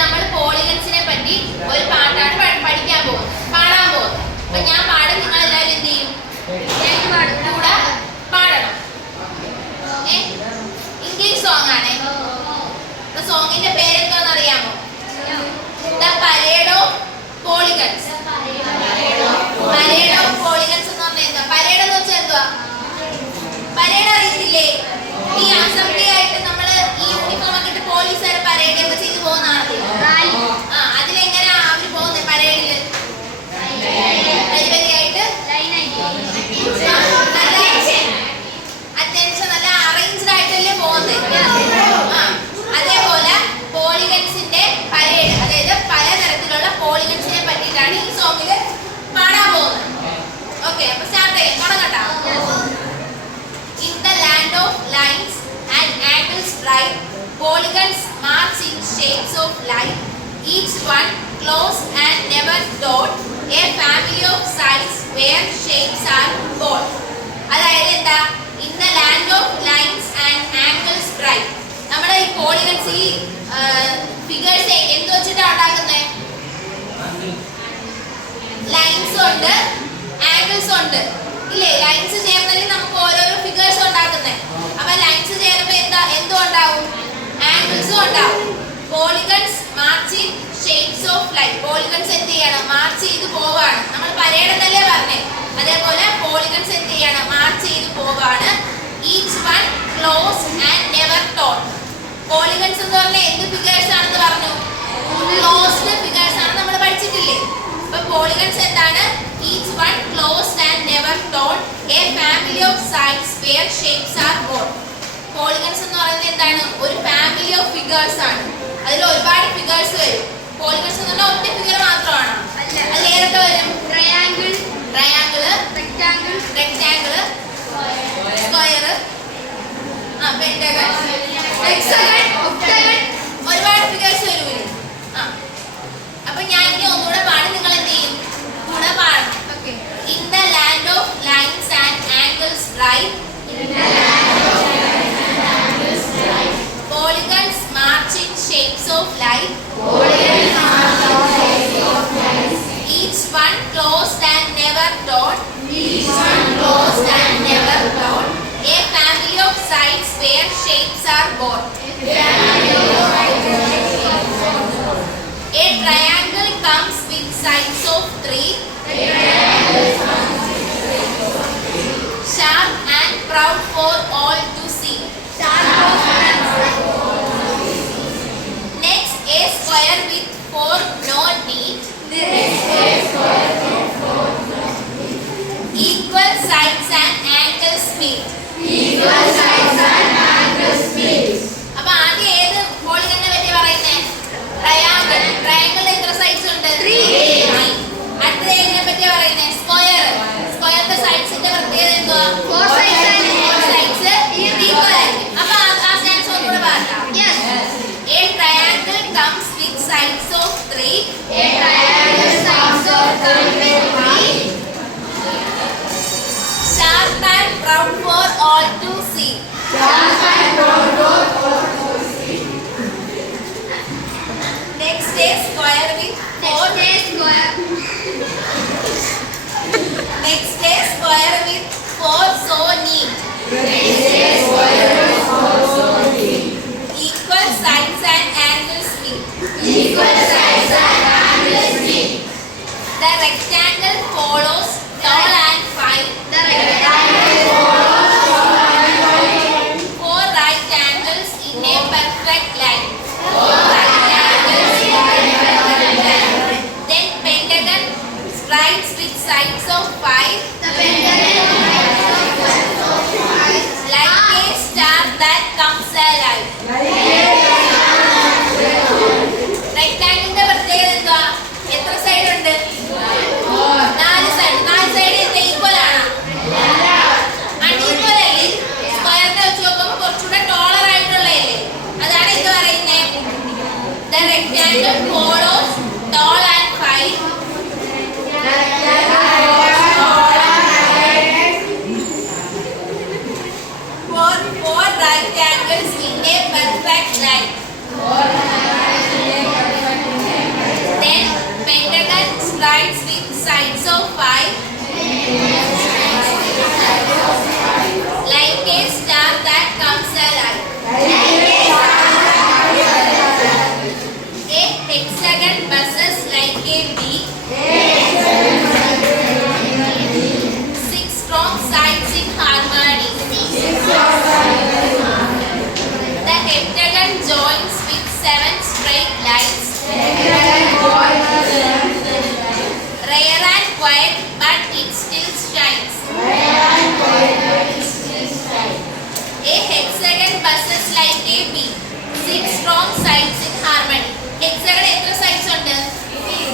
നമ്മൾ പോളിഗൺസിനെ പറ്റി ഒരു പാട്ടാണ് പഠിക്കാൻ പോകുന്നത്, പാടാൻ പോകുന്നത്. അപ്പൊ ഞാൻ പാടും, നിങ്ങൾ എല്ലാവരും എന്ത് ചെയ്യും? കൂടെ പാടണം. ഇംഗ്ലീഷ് സോങ് ആണ്. സോങ്ങിന്റെ പേരെന്താന്ന് അറിയാമോ? The parade of polygons. Parade of polygons എന്ന് പറഞ്ഞാൽ എന്താ? പരേഡ് എന്ന് വെച്ചാൽ എന്തുവാ? പരേഡ് അറിയത്തില്ലേ? ഈ അസംബ്ലി ആയിട്ട് നമ്മള് ഈ യൂണിഫോം ഒക്കെ ഇട്ട് പോലീസുകാർ പരേഡ് ഒക്കെ ചെയ്ത് പോകുന്നതാണ്. അതിലെങ്ങനെയാ അവര് പോകുന്നത്? പരേഡില് വരിവരിയായിട്ട് അറ്റൻഷൻ നല്ല അറേഞ്ച്ഡ് ആയിട്ടല്ലേ പോകുന്നത്. അതേപോലെ പോളിഗൺസിന്റെ പരേഡ്, അതായത് പലതരത്തിലുള്ള പോളിഗൺസിനെ പറ്റിയിട്ടാണ് ഈ സോങ്ങില് പാടാൻ പോകുന്നത്. ഓക്കെ, അപ്പൊ സ്റ്റാർട്ട് ചെയ്യാം. തുടങ്ങട്ടാ. In the land of lines and angles bright, polygons march in shapes of light, each one close and never dot, a family of sides where shapes are bold. അതായത് എന്താ? In the land of lines and angles bright. നമ്മുടെ ഈ പോളിഗൺസ്, ഈ ഫിഗേഴ്സ് എന്ത് വെച്ചിട്ടാണ് ഉണ്ടാക്കുന്നത്? ലൈൻസ് ഉണ്ട്, ആംഗിൾസ് ഉണ്ട്, ഇല്ലേ? ലൈൻസ് ചേർന്നല്ലേ നമുക്ക് ഓരോരോ ഫിഗേഴ്സ് ഉണ്ടാക്കുന്നത്. അപ്പൊ ലൈൻസ് ചേരുമ്പോ എന്തോ ഉണ്ടാവും? ആംഗിൾസും ഉണ്ടാവും. Polygons March in shapes of light. Polygons എന്ത് ചെയ്യണം? മാർച്ച് ചെയ്ത് പോവാണ്. നമ്മൾ പരേഡ് എന്നല്ലേ പറഞ്ഞേ, അതേപോലെ പോളിഗൺസ് എന്ത് ചെയ്യണം? മാർച്ച് ചെയ്ത് പോവാണ്. Each one close and never taught. Polygons എന്ന് പറഞ്ഞാൽ എന്ത് ഫിഗേഴ്സ് ആണെന്ന് പറഞ്ഞു? ക്ലോസ്ഡ് ഫിഗേഴ്സ് ആണ് നമ്മൾ പഠിച്ചിട്ടില്ലേ? അപ്പൊ പോളിഗൺസ് എന്താണ്? Each one closed and never taught, a family of sides where shapes are bold. Polygons എന്ന് പറയുന്നത് എന്താണ്? ഒരു ഫാമിലി ഓഫ് ഫിഗേഴ്സ് ആണ്. അതിൽ ഒരുപാട് ഫിഗേഴ്സ് വരും. പോളിഗൺസ് എന്ന് പറഞ്ഞാൽ ഒറ്റ ഫിഗർ മാത്രമാണ്. അതിൽ ഏതൊക്കെ വരും? Triangle, rectangle, square, pentagon, hexagon, octagon, ഒരുപാട് ഫിഗേഴ്സ് വരും. അപ്പൊ ഞാൻ ഇനി ഒന്നുകൂടെ പാടി, നിങ്ങൾ എന്ത് ചെയ്യും? കൂടെ പാടണം. In the land of lines and angles bright, polygons march in shapes of light, each one closed and never dot, a family of sides where shapes are born. A triangle comes with sides of 3, sharp and proud for all to see. Next, a square with 4 no neat, equal sides and angles meet. അപ്പൊ ആദ്യം ഏത് പോളിഗണിനെ പറ്റി പറയുന്നേ? ട്രയാങ്കിൾ. ട്രയാങ്കിളിൽ എത്ര സൈഡ്സ് ഉണ്ട്? 3. അടുത്തത് ഏതിനെ പറ്റി പറയുന്നേ? സ്ക്വയർ. സ്ക്വയറിന്റെ സൈഡ്സിന്റെ പ്രത്യേകത എന്തുവാ? 4 സൈഡ്സ് ഈക്വൽ ആയിരിക്കും. അപ്പൊ ആ സ്റ്റാൻസ് ഒന്നുകൂടെ പറയാം. A triangle comes with sides of 3, sharp and proud for all to see. Next is square with 4. Next is square with 4 so neat. Equal sides and angles meet. The rectangle follows tall and fine. 4 right angles in a perfect line. Then pentagon stripes with sides of 5. Like a star that comes alive. റെക്ടാങ്കിളിന്റെ പ്രത്യേകത എന്തുവാ? എത്ര സൈഡ് ഉണ്ട്? 4 സൈഡ്. 4 side equal ആണോ? അൺഈക്വൽ അല്ലേ? സ്ക്വയറിനെ വെച്ച് നോക്കുമ്പോൾ കുറച്ചുകൂടെ ടോളർ ആയിട്ടുള്ളതല്ലേ? അതാണ് എന്ത് പറയുന്നത്? The rectangle follows tall and fine. Four right angles in a perfect line.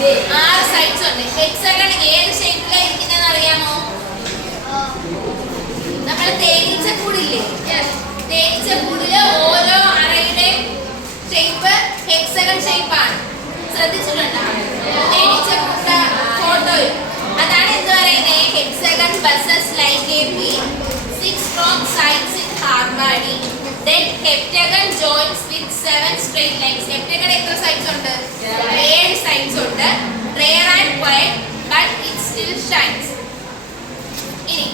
6 സൈഡ്സ് ഉണ്ട്. ഹെക്സഗൺ ഏത് ഷേപ്പിലാണ് ഇരിക്കുന്നതെന്ന് അറിയാമോ? നമ്മൾ തേനീച്ചക്കൂടില്ലേ, തേനീച്ചക്കൂടില് ഓരോ അറയുടെ ഷേപ്പ് ഹെക്സഗൺ ഷേപ്പാണ്. ശ്രദ്ധിച്ചിട്ടുണ്ടോ? തേനീച്ചക്കൂട്ട ഫോട്ടോയിൽ അതാണ് എന്ത് പറയുന്നത്? Hexagon buzzes like a bee, 6 strong sides in harmony. Then heptagon joins with 7 straight lines. Heptagon എത്ര സൈഡ്സ് ഉണ്ട്? 7 സൈഡ്സ് ഉണ്ട്. Rare and quiet, but it still shines. ഇനി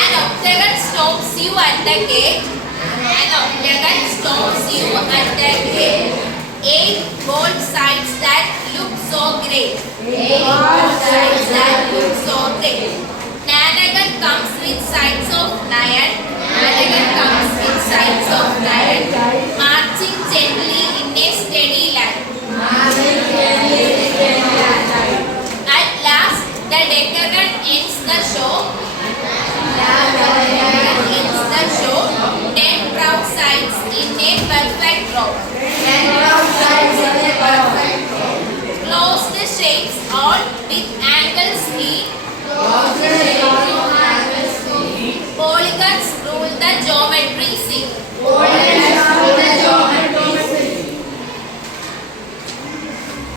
an octagon stops you at the gate. An octagon stops you at the gate. 8 bold sides that look so great. 8 bold sides that look so great. Nanagon comes with sides of 9. Nanagon comes with sides of 9. Marching gently in a steady line. At last, the decagon ends the show. Ends the show. 10 proud sides in a perfect row. 10 proud sides in a perfect row. Close the shapes all with angles neat. Close the shapes